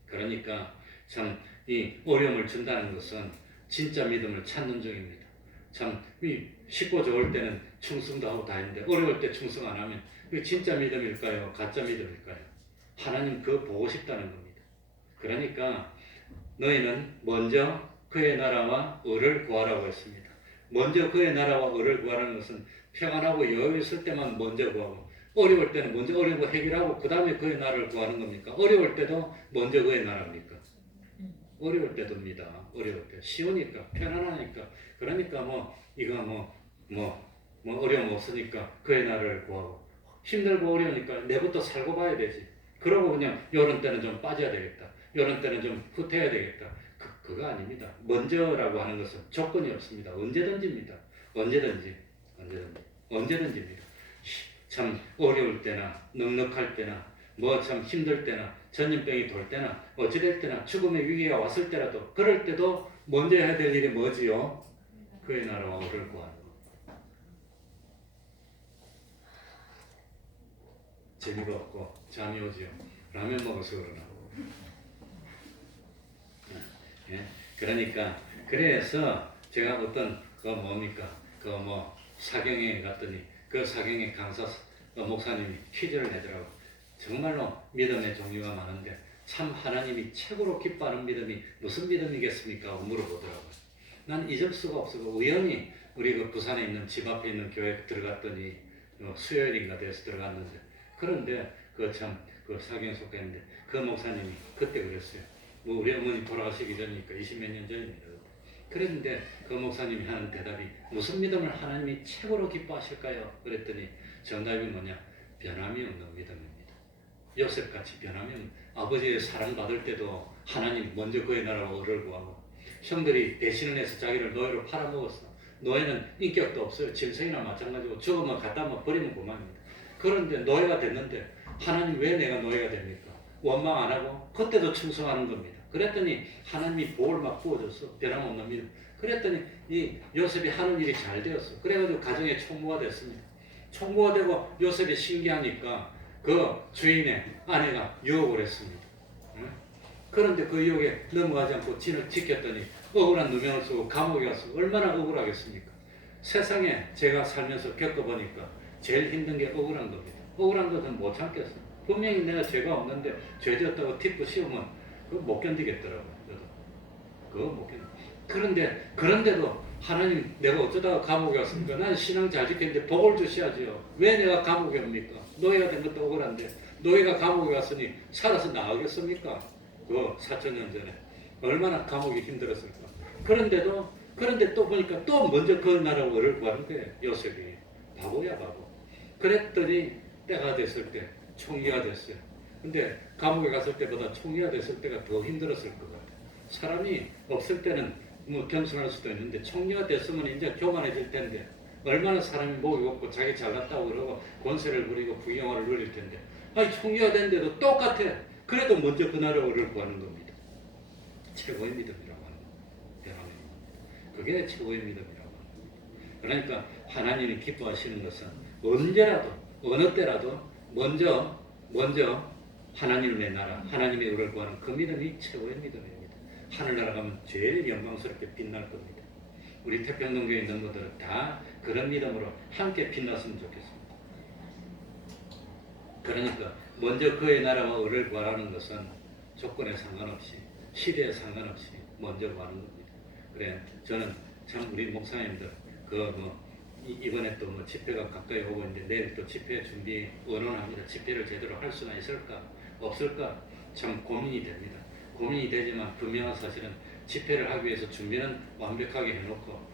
그러니까 참 이 어려움을 준다는 것은 진짜 믿음을 찾는 중입니다. 참 쉽고 좋을 때는 충성도 하고 다 했는데 어려울 때 충성 안 하면 이거 진짜 믿음일까요? 가짜 믿음일까요? 하나님 그거 보고 싶다는 겁니다. 그러니까 너희는 먼저 그의 나라와 의를 구하라고 했습니다. 먼저 그의 나라와 의를 구하라는 것은 평안하고 여유 있을 때만 먼저 구하고 어려울 때는 먼저 어려운 거 해결하고 그 다음에 그의 나라를 구하는 겁니까? 어려울 때도 먼저 그의 나라입니까? 어려울 때도입니다. 어려울 때 쉬우니까 편안하니까 그러니까 어려움 없으니까 그의 나라를 구하고 힘들고 어려우니까 내부터 살고 봐야 되지. 그러고 그냥 요런 때는 좀 빠져야 되겠다. 요런 때는 좀 후퇴해야 되겠다. 그거 아닙니다. 먼저라고 하는 것은 조건이 없습니다. 언제든지입니다. 언제든지입니다. 참 어려울 때나 넉넉할 때나 참 힘들 때나 전염병이 돌 때나 어찌될 때나 죽음의 위기가 왔을 때라도 그럴 때도 먼저 해야 될 일이 뭐지요? 그의 나라와 의를 구하는 것. 재미가 없고 잠이 오지요. 라면 먹어서 그러나. 예? 그러니까 그래서 제가 어떤 그 뭡니까 그 뭐 사경에 갔더니 그 사경의 강사 목사님이 퀴즈를 내더라고. 정말로 믿음의 종류가 많은데 참 하나님이 최고로 기뻐하는 믿음이 무슨 믿음이겠습니까? 하고 물어보더라고요. 난 잊을 수가 없어서 우연히 우리 그 부산에 있는 집 앞에 있는 교회 들어갔더니 수요일인가 돼서 들어갔는데 그런데 그 참 그 사경에 속했는데 그 목사님이 그때 그랬어요. 뭐 우리 어머니 돌아가시기 전이니까 20몇 년 전입니다. 그랬는데 그 목사님이 하는 대답이 무슨 믿음을 하나님이 최고로 기뻐하실까요? 그랬더니 정답이 뭐냐? 변함이 없는 믿음입니다. 요셉같이 변함이 없는 아버지의 사랑받을 때도 하나님 먼저 그의 나라와 의를 구하고 형들이 배신을 해서 자기를 노예로 팔아먹었어. 노예는 인격도 없어요. 짐승이나 마찬가지고 죽으면 갖다 버리면 그만입니다. 그런데 노예가 됐는데 하나님 왜 내가 노예가 됩니까? 원망 안 하고 그때도 충성하는 겁니다. 그랬더니 하나님이 복을 막 부어줬어. 변함없는 믿음. 그랬더니 이 요셉이 하는 일이 잘 되었어. 그래가지고 가정의 총무가 됐습니다. 총무가 되고 요셉이 신기하니까 그 주인의 아내가 유혹을 했습니다. 그런데 그 유혹에 넘어가지 않고 진을 지켰더니 억울한 누명을 쓰고 감옥에 가서 얼마나 억울하겠습니까? 세상에 제가 살면서 겪어보니까 제일 힘든 게 억울한 겁니다. 억울한 것은 못 참겠어. 분명히 내가 죄가 없는데 죄 지었다고 팁고 씌우면 그거 못 견디겠더라고요. 저도. 그거 못 견디. 그런데도 하나님 내가 어쩌다가 감옥에 왔습니까? 나는 신앙 잘 지켰는데 복을 주셔야지요. 왜 내가 감옥에 옵니까? 노예가 된 것도 억울한데 노예가 감옥에 왔으니 살아서 나가겠습니까? 그 4,000년 전에 얼마나 감옥이 힘들었을까. 그런데 또 보니까 또 먼저 그 나라로 의를 구하는 거예요. 요셉이. 바보야 바보. 그랬더니 때가 됐을 때 총리가 됐어요. 근데 감옥에 갔을 때보다 총리가 됐을 때가 더 힘들었을 것 같아요. 사람이 없을 때는 뭐 겸손할 수도 있는데 총리가 됐으면 이제 교만해질 텐데 얼마나 사람이 목이 없고 자기 잘났다고 그러고 권세를 부리고 부경화를 누릴 텐데 아니 총리가 됐는데도 똑같아. 그래도 먼저 그 나라를 구하는 겁니다. 최고의 믿음이라고 하는 거예요. 그게 최고의 믿음이라고 하는 거예요. 그러니까 하나님이 기뻐하시는 것은 언제라도 어느 때라도 먼저 하나님의 나라, 하나님의 의를 구하는 그 믿음이 최고의 믿음입니다. 하늘나라 가면 제일 영광스럽게 빛날 겁니다. 우리 태평동교에 있는 분들은 다 그런 믿음으로 함께 빛났으면 좋겠습니다. 그러니까 먼저 그의 나라와 의를 구하라는 것은 조건에 상관없이 시대에 상관없이 먼저 구하는 겁니다. 그래 저는 참 우리 목사님들 이번에 또 집회가 가까이 오고 있는데 내일 또 집회 준비 의논합니다. 집회를 제대로 할 수나 있을까 없을까 참 고민이 됩니다. 고민이 되지만 분명한 사실은 집회를 하기 위해서 준비는 완벽하게 해놓고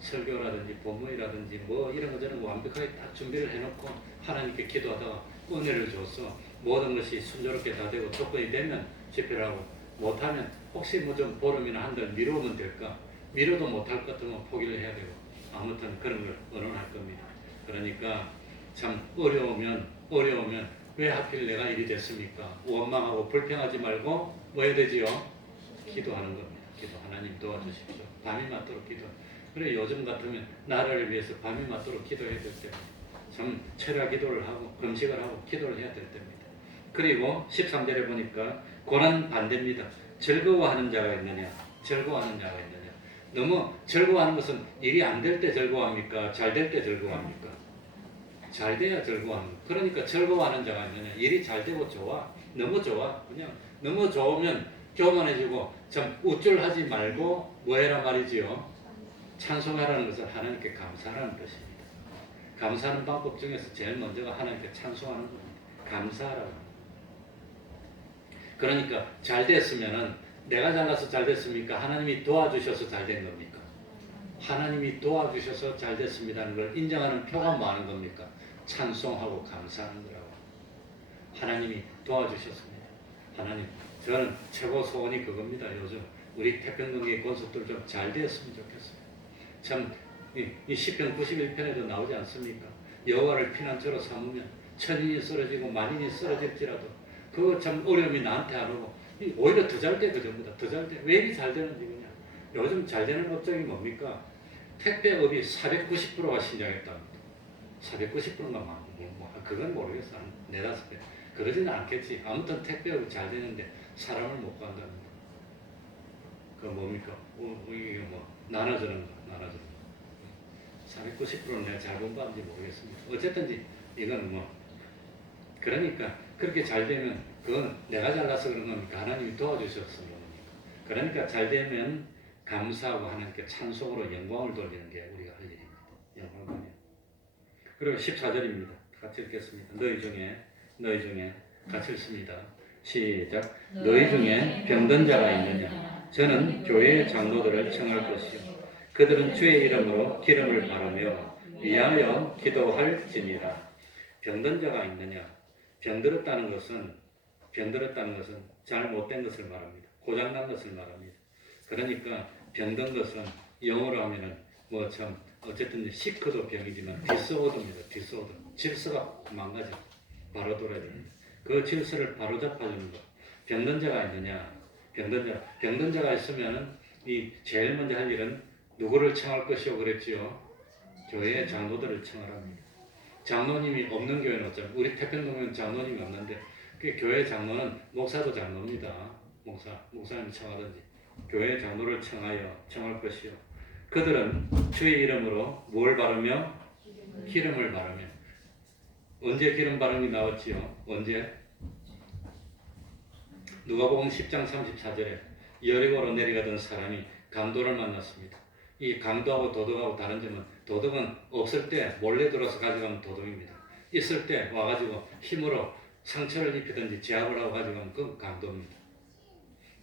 설교라든지 본문이라든지 이런 거 저런 거 완벽하게 다 준비를 해놓고 하나님께 기도하다가 은혜를 줘서 모든 것이 순조롭게 다 되고 조건이 되면 집회를 하고 못하면 혹시 좀 보름이나 한 달 미루면 될까? 미뤄도 못할 것 같으면 포기를 해야 되고 아무튼 그런 걸 의논할 겁니다. 그러니까 참 어려우면 왜 하필 내가 이리 됐습니까? 원망하고 불평하지 말고 뭐 해야 되지요? 기도하는 겁니다. 기도 하나님 도와주십시오. 밤이 맞도록 기도. 그래 요즘 같으면 나라를 위해서 밤이 맞도록 기도해야 될 때입니다. 참 철야 기도를 하고 금식을 하고 기도를 해야 될 때입니다. 그리고 13절에 보니까 고난 반대입니다. 즐거워하는 자가 있느냐? 즐거워하는 자가 있느냐? 너무 즐거워하는 것은 일이 안 될 때 즐거워합니까? 잘 될 때 즐거워합니까? 잘 돼야 즐거워하는 거. 그러니까 즐거워하는 자가 있느냐? 일이 잘 되고 좋아. 너무 좋아. 그냥 너무 좋으면 교만해지고 참 우쭐하지 말고 뭐해라 말이지요. 찬송하라는 것은 하나님께 감사하라는 뜻입니다. 감사하는 방법 중에서 제일 먼저가 하나님께 찬송하는 겁니다. 감사하라는 겁니다. 그러니까 잘 됐으면은 내가 잘나서 잘 됐습니까? 하나님이 도와주셔서 잘 된 겁니까? 하나님이 도와주셔서 잘 됐습니다는 걸 인정하는 표가 뭐 하는 겁니까? 찬송하고 감사하는 거라고. 하나님이 도와주셨습니다. 하나님, 저는 최고 소원이 그겁니다. 요즘 우리 태평동의 권속들 좀 잘 되었으면 좋겠어요. 참 이 시편 91편에도 나오지 않습니까? 여호와를 피난처로 삼으면 천인이 쓰러지고 만인이 쓰러질지라도 그거 참 어려움이 나한테 안 오고 오히려 더 잘 돼. 그 전부 다 더 잘 돼. 왜 이리 잘 되는지 그냥 요즘 잘 되는 업종이 뭡니까? 택배업이 490%가 신장했답니다. 490%가 그건 모르겠어. 한 네다섯 배. 그러지는 않겠지. 아무튼 택배업이 잘 되는데 사람을 못 구한다는 거. 그 뭡니까? 이게 뭐 나눠주는 거. 490%는 내가 잘못 봤는지 모르겠습니다. 어쨌든지 이건 뭐 그러니까 그렇게 잘 되면 그건 내가 잘나서 그런 겁니까? 하나님이 도와주셔서 그런 겁니까? 그러니까 잘 되면 감사하고 하나님께 찬송으로 영광을 돌리는 게 우리가 할 일입니다. 영광을 돌리는. 그리고 14절입니다. 같이 읽겠습니다. 너희 중에 같이 읽습니다. 시작. 너희 중에 병든 자가 있느냐? 저는 교회의 장로들을 청할 것이요. 그들은 주의 이름으로 기름을 바르며 위하여 기도할지니라. 병든 자가 있느냐? 병들었다는 것은 잘못된 것을 말합니다. 고장난 것을 말합니다. 그러니까 병든 것은 영어로 하면은 뭐 참 어쨌든 시크도 병이지만 디스오더입니다. 디스오더. 질서가 망가져. 바로 돌아야 됩니다. 그 질서를 바로 잡아주는 것. 병든 자가 있느냐? 병든 자가 있으면은 이 제일 먼저 할 일은 누구를 청할 것이요 그랬지요? 교회의 장로들을 청하랍니다. 장로님이 없는 교회는 어쩌면 우리 태평동은 장로님이 없는데 그 교회 장로는 목사도 장로입니다. 목사님 청하든지 교회 장로를 청할 것이요. 그들은 주의 이름으로 뭘 바르며 기름을 바르며. 언제 기름 바름이 나왔지요? 언제? 누가복음 10장 34절에 여리고로 내려가던 사람이 강도를 만났습니다. 이 강도하고 도둑하고 다른 점은 도둑은 없을 때 몰래 들어서 가져가면 도둑입니다. 있을 때 와가지고 힘으로 상처를 입히든지 제압을 하고 가져가면 그건 강도입니다.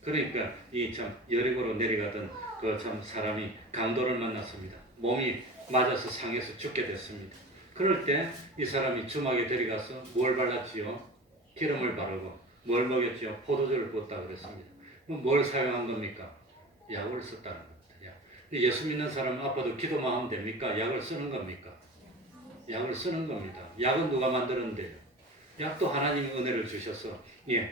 그러니까 이 참 여리고로 내려가던 그 참 사람이 강도를 만났습니다. 몸이 맞아서 상해서 죽게 됐습니다. 그럴 때 이 사람이 주막에 데려가서 뭘 발랐지요? 기름을 바르고 뭘 먹였지요? 포도주를 부었다 그랬습니다. 그럼 뭘 사용한 겁니까? 약을 썼다는 겁니다. 예수 믿는 사람 아파도 기도만 하면 됩니까? 약을 쓰는 겁니까? 약을 쓰는 겁니다. 약은 누가 만드는데요? 약도 하나님이 은혜를 주셔서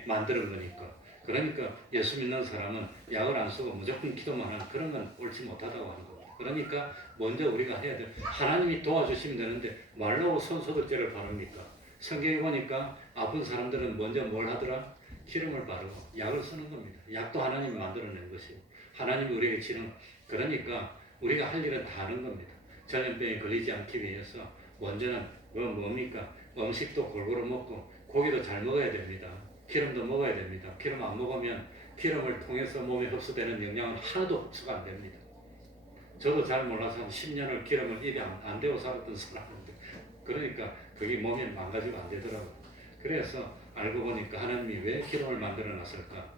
만드는 거니까. 그러니까 예수 믿는 사람은 약을 안 쓰고 무조건 기도만 하는 그런 건 옳지 못하다고 하는 겁니다. 그러니까 먼저 우리가 해야 돼. 하나님이 도와주시면 되는데 말로 손소독제를 바릅니까? 성경에 보니까 아픈 사람들은 먼저 뭘 하더라? 기름을 바르고 약을 쓰는 겁니다. 약도 하나님이 만들어낸 것이고 하나님이 우리에게 치는. 그러니까 우리가 할 일은 다 하는 겁니다. 전염병에 걸리지 않기 위해서 먼저는 뭡니까? 음식도 골고루 먹고 고기도 잘 먹어야 됩니다. 기름도 먹어야 됩니다. 기름 안 먹으면 기름을 통해서 몸에 흡수되는 영양은 하나도 흡수가 안 됩니다. 저도 잘 몰라서 한 10년을 기름을 입에 안 대고 살았던 사람인데 그러니까 그게 몸에 망가지고 안 되더라고요. 그래서 알고 보니까 하나님이 왜 기름을 만들어 놨을까?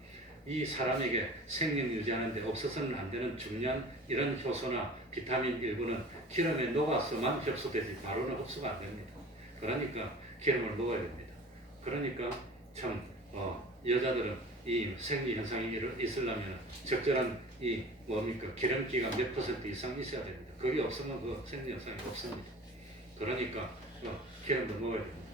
이 사람에게 생명 유지하는데 없어서는 안 되는 중요한 이런 효소나 비타민 일부는 기름에 녹아서만 흡수되지 바로는 흡수가 안 됩니다. 그러니까 기름을 먹어야 됩니다. 그러니까 참 여자들은 이 생리 현상이 있으려면 적절한 이 뭡니까 기름기가 몇 % 이상 있어야 됩니다. 그게 없으면 그 생리 현상이 없습니다. 그러니까 기름도 먹어야 됩니다.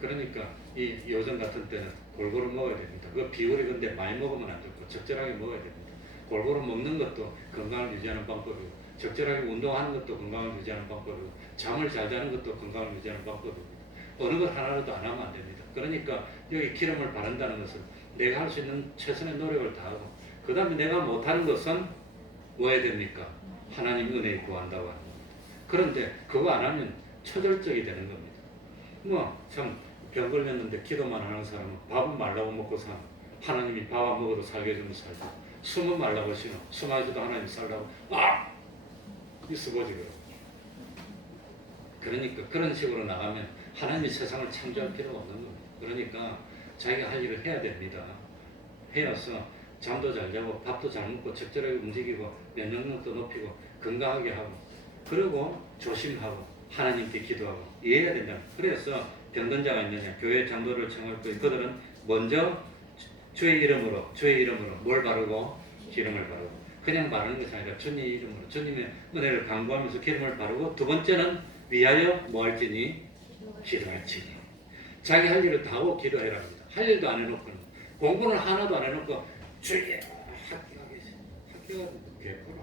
그러니까 이 요즘 같은 때는 골고루 먹어야 됩니다. 그 비율이 근데 많이 먹으면 안 되고 적절하게 먹어야 됩니다. 골고루 먹는 것도 건강을 유지하는 방법이고 적절하게 운동하는 것도 건강을 유지하는 방법이고 잠을 잘 자는 것도 건강을 유지하는 방법입니다. 어느 것 하나라도 안 하면 안 됩니다. 그러니까 여기 기름을 바른다는 것은 내가 할 수 있는 최선의 노력을 다하고 그 다음에 내가 못하는 것은 뭐 해야 됩니까? 하나님 은혜에 구한다고 하는 겁니다. 그런데 그거 안 하면 초절적이 되는 겁니다. 뭐 참 병 걸렸는데 기도만 하는 사람은 밥은 말라고 먹고 사는 하나님이 밥 안 먹어도 살게 해주면 살고 숨은 말라고 쉬노 숨 안 쉬도 하나님 살라고 있어 보지. 그러니까 그런 식으로 나가면 하나님이 세상을 창조할 필요가 없는 겁니다. 그러니까 자기가 할 일을 해야 됩니다. 해서 잠도 잘 자고 밥도 잘 먹고 적절하게 움직이고 면역력도 높이고 건강하게 하고 그리고 조심하고 하나님께 기도하고 이해해야 된다. 그래서 병든 자가 있느냐 교회 장로를 청할 거예요. 그들은 먼저 주의 이름으로 뭘 바르고 기름을 바르고 그냥 바르는 것이 아니라 주님 이름으로 주님의 은혜를 강구하면서 기름을 바르고 두 번째는 위하여 뭐 할지니 기도할지니 자기 할 일을 다 하고 기도해라 합니다. 할 일도 안 해놓고는 공부는 하나도 안 해놓고 주의 학교가 개뿔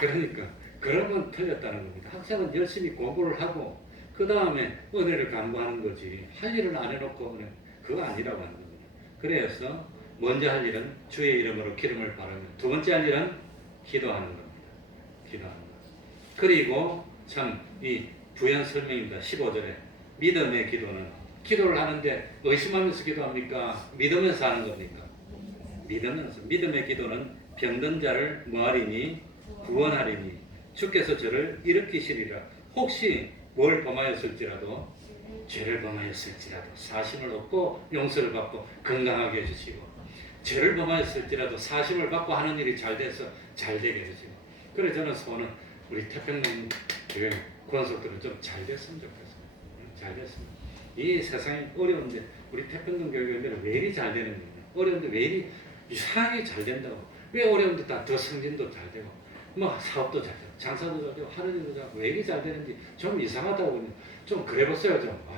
그러니까 그러면 틀렸다는 겁니다. 학생은 열심히 공부를 하고 그 다음에 은혜를 간구하는 거지 할 일을 안 해놓고 은혜 그거 아니라고 하는 겁니다. 그래서 먼저 할 일은 주의 이름으로 기름을 바르며 두 번째 할 일은 기도하는 겁니다. 기도하는 것. 그리고 참 이 부연 설명입니다. 15절에 믿음의 기도는 기도를 하는데 의심하면서 기도합니까? 믿으면서 하는 겁니까? 믿으면서. 믿음의 기도는 병든 자를 뭐하리니 구원하리니 주께서 저를 일으키시리라. 혹시 뭘 범하였을지라도 죄를 범하였을지라도 사심을 얻고 용서를 받고 건강하게 해주시고 죄를 범하였을지라도 사심을 받고 하는 일이 잘 돼서 잘 되게 해주시고 그래서 저는 소원은 우리 태평양 교회 권속들은 좀 잘 됐으면 좋겠어요. 잘 됐으면 이 세상이 어려운데 우리 태평양 교회는 왜 이리 잘 되는 거예요? 어려운데 왜 이리 이상하게 잘 된다고 왜 어려운데 다 더 승진도 잘 되고 뭐 사업도 잘 되고 장사도 잘 되고 하는 일도 잘 되고 왜 이리 잘 되는지 좀 이상하다고 그냥 좀 그래봤어요 좀.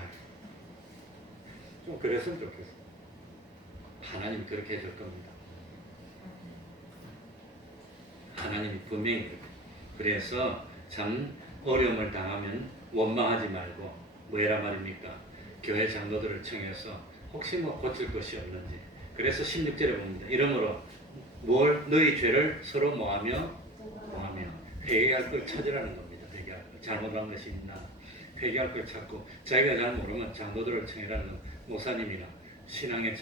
좀 그랬으면 좋겠어요. 하나님 그렇게 해줄 겁니다. 하나님이 분명히 그래요. 그래서 참 어려움을 당하면 원망하지 말고 뭐라 말입니까? 교회 장로들을 청해서 혹시 뭐 고칠 것이 없는지 그래서 16절에 봅니다. 이러므로 뭘 너희 죄를 서로 뭐하며 회개할 걸 찾으라는 겁니다. 회개할 걸. 잘못한 것이 있나 회개할 걸 찾고 자기가 잘 모르면 장로들을 청해라는 목사님이나 신앙의